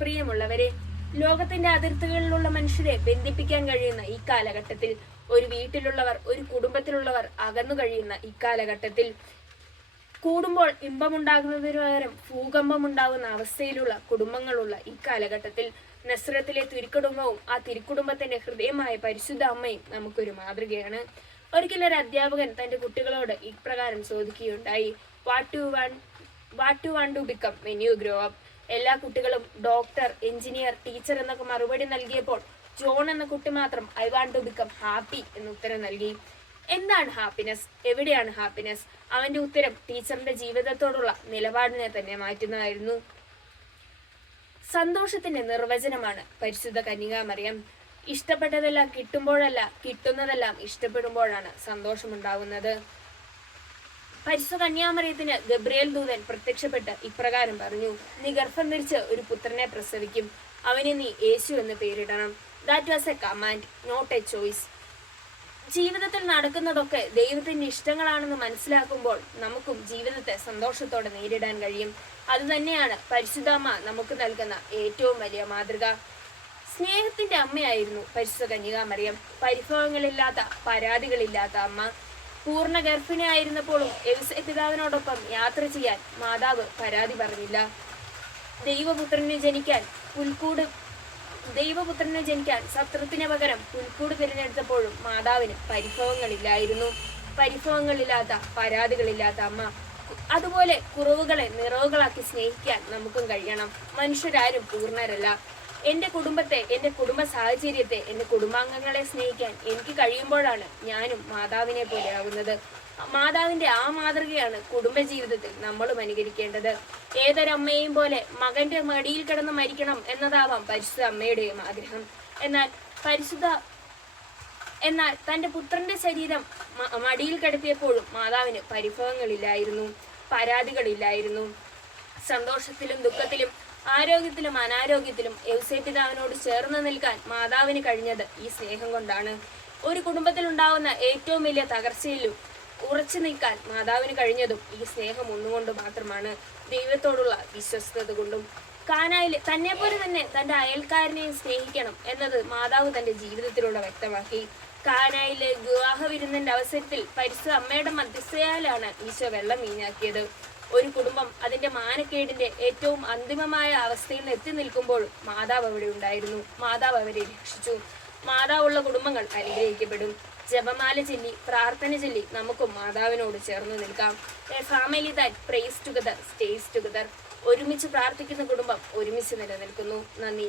പ്രിയമുള്ളവരെ, ലോകത്തിന്റെ അതിർത്തികളിലുള്ള മനുഷ്യരെ ബന്ധിപ്പിക്കാൻ കഴിയുന്ന ഈ കാലഘട്ടത്തിൽ, ഒരു വീട്ടിലുള്ളവർ ഒരു കുടുംബത്തിലുള്ളവർ അകന്നു കഴിയുന്ന ഈ കാലഘട്ടത്തിൽ, കൂടുമ്പോൾ ഇമ്പമുണ്ടാകുന്നതിനു പകരം ഭൂകമ്പമുണ്ടാകുന്ന അവസ്ഥയിലുള്ള കുടുംബങ്ങളുള്ള ഈ കാലഘട്ടത്തിൽ നസ്രത്തിലെ തിരുക്കുടുംബവും ആ തിരുക്കുടുംബത്തിന്റെ ഹൃദയമായ പരിശുദ്ധ അമ്മയും നമുക്കൊരു മാതൃകയാണ്. ഒരിക്കലൊരു അധ്യാപകൻ തന്റെ കുട്ടികളോട് ഇപ്രകാരം ചോദിക്കുകയുണ്ടായി: what you want to become when you grow up? എല്ലാ കുട്ടികളും ഡോക്ടർ, എഞ്ചിനീയർ, ടീച്ചർ എന്നൊക്കെ മറുപടി നൽകിയപ്പോൾ ജോൺ എന്ന കുട്ടി മാത്രം I want to become happy എന്ന് ഉത്തരം നൽകി. എന്താണ് ഹാപ്പിനെസ്? എവിടെയാണ് ഹാപ്പിനെസ്? അവന്റെ ഉത്തരം ടീച്ചറിന്റെ ജീവിതത്തോടുള്ള നിലപാടിനെ തന്നെ മാറ്റുന്നതായിരുന്നു. സന്തോഷത്തിന്റെ നിർവചനമാണ് പരിശുദ്ധ കന്യകാമറിയം. ഇഷ്ടപ്പെട്ടതെല്ലാം കിട്ടുമ്പോഴല്ല, കിട്ടുന്നതെല്ലാം ഇഷ്ടപ്പെടുമ്പോഴാണ് സന്തോഷമുണ്ടാകുന്നത്. പരിശുദ്ധ കന്യാമറിയത്തിന് ഗബ്രിയേൽ ദൂതൻ പ്രത്യക്ഷപ്പെട്ട് ഇപ്രകാരം പറഞ്ഞു: നീ ഗർഭം ധരിച്ച് ഒരു പുത്രനെ പ്രസവിക്കും, അവന് നീ യേശു എന്ന് പേരിടണം. That was a command, not a choice. ജീവിതത്തിൽ നടക്കുന്നതൊക്കെ ദൈവത്തിന്റെ ഇഷ്ടങ്ങളാണെന്ന് മനസ്സിലാക്കുമ്പോൾ നമുക്കും ജീവിതത്തെ സന്തോഷത്തോടെ നേരിടാൻ കഴിയും. അതുതന്നെയാണ് പരിശുദ്ധാമ്മ നമുക്ക് നൽകുന്ന ഏറ്റവും വലിയ മാതൃക. സ്നേഹത്തിന്റെ അമ്മയായിരുന്നു പരിശുദ്ധ കന്യകാമറിയം. പരിഭവങ്ങളില്ലാത്ത, പരാതികളില്ലാത്ത അമ്മ. പൂർണ്ണ ഗർഭിണിയായിരുന്നപ്പോഴും യൗസേപ്പ് പിതാവിനോടൊപ്പം യാത്ര ചെയ്യാൻ മാതാവ് പരാതി പറഞ്ഞില്ല. ദൈവപുത്രനെ ജനിക്കാൻ സത്രത്തിന് പകരം പുൽക്കൂട് തിരഞ്ഞെടുത്തപ്പോഴും മാതാവിന് പരിഭവങ്ങളില്ലായിരുന്നു. പരിഭവങ്ങളില്ലാത്ത, പരാതികളില്ലാത്ത അമ്മ. അതുപോലെ കുറവുകളെ നിറവുകളാക്കി സ്നേഹിക്കാൻ നമുക്കും കഴിയണം. മനുഷ്യരാരും പൂർണ്ണരല്ല. എന്റെ കുടുംബത്തെ, എന്റെ കുടുംബ സാഹചര്യത്തെ, എന്റെ കുടുംബാംഗങ്ങളെ സ്നേഹിക്കാൻ എനിക്ക് കഴിയുമ്പോഴാണ് ഞാനും മാതാവിനെ പോലെയാകുന്നത്. മാതാവിന്റെ ആ മാതൃകയാണ് കുടുംബജീവിതത്തിൽ നമ്മളും അനുകരിക്കേണ്ടത്. ഏതൊരമ്മയെയും പോലെ മകന്റെ മടിയിൽ കിടന്ന് മരിക്കണം എന്നതാവാം പരിശുദ്ധ അമ്മയുടെയും ആഗ്രഹം. എന്നാൽ തന്റെ പുത്രന്റെ ശരീരം മടിയിൽ കിടത്തിയപ്പോഴും മാതാവിന് പരിഭവങ്ങളില്ലായിരുന്നു, പരാതികളില്ലായിരുന്നു. സന്തോഷത്തിലും ദുഃഖത്തിലും ആരോഗ്യത്തിലും അനാരോഗ്യത്തിലും യൗസേപ്പ് പിതാവിനോട് ചേർന്ന് നിൽക്കാൻ മാതാവിന് കഴിഞ്ഞത് ഈ സ്നേഹം കൊണ്ടാണ്. ഒരു കുടുംബത്തിൽ ഉണ്ടാവുന്ന ഏറ്റവും വലിയ തകർച്ചയിലും ഉറച്ചു നിൽക്കാൻ മാതാവിന് കഴിഞ്ഞതും ഈ സ്നേഹം ഒന്നുകൊണ്ട് മാത്രമാണ്, ദൈവത്തോടുള്ള വിശ്വസ്തത കൊണ്ടും. കാനായിൽ തന്നെ പോലെ തന്നെ തന്റെ അയൽക്കാരനെയും സ്നേഹിക്കണം എന്നത് മാതാവ് തന്റെ ജീവിതത്തിലൂടെ വ്യക്തമാക്കി. കാനായിലെ വിവാഹ വിരുന്നിന്റെ അവസരത്തിൽ പരിശുദ്ധ അമ്മയുടെ മധ്യസ്ഥയാലാണ് ഈശോ വെള്ളം വീഞ്ഞാക്കിയത്. ഒരു കുടുംബം അതിന്റെ മാനക്കേടിന്റെ ഏറ്റവും അന്തിമമായ അവസ്ഥയിൽ എത്തി നിൽക്കുമ്പോഴും മാതാവ് അവിടെ ഉണ്ടായിരുന്നു. മാതാവ് അവരെ രക്ഷിച്ചു. മാതാവുള്ള കുടുംബങ്ങൾ അനുഗ്രഹിക്കപ്പെടും. ജപമാല ചൊല്ലി, പ്രാർത്ഥന ചൊല്ലി നമുക്കും മാതാവിനോട് ചേർന്ന് നിൽക്കാം. A family that prays together stays together. ഒരുമിച്ച് പ്രാർത്ഥിക്കുന്ന കുടുംബം ഒരുമിച്ച് നിലനിൽക്കുന്നു. നന്ദി.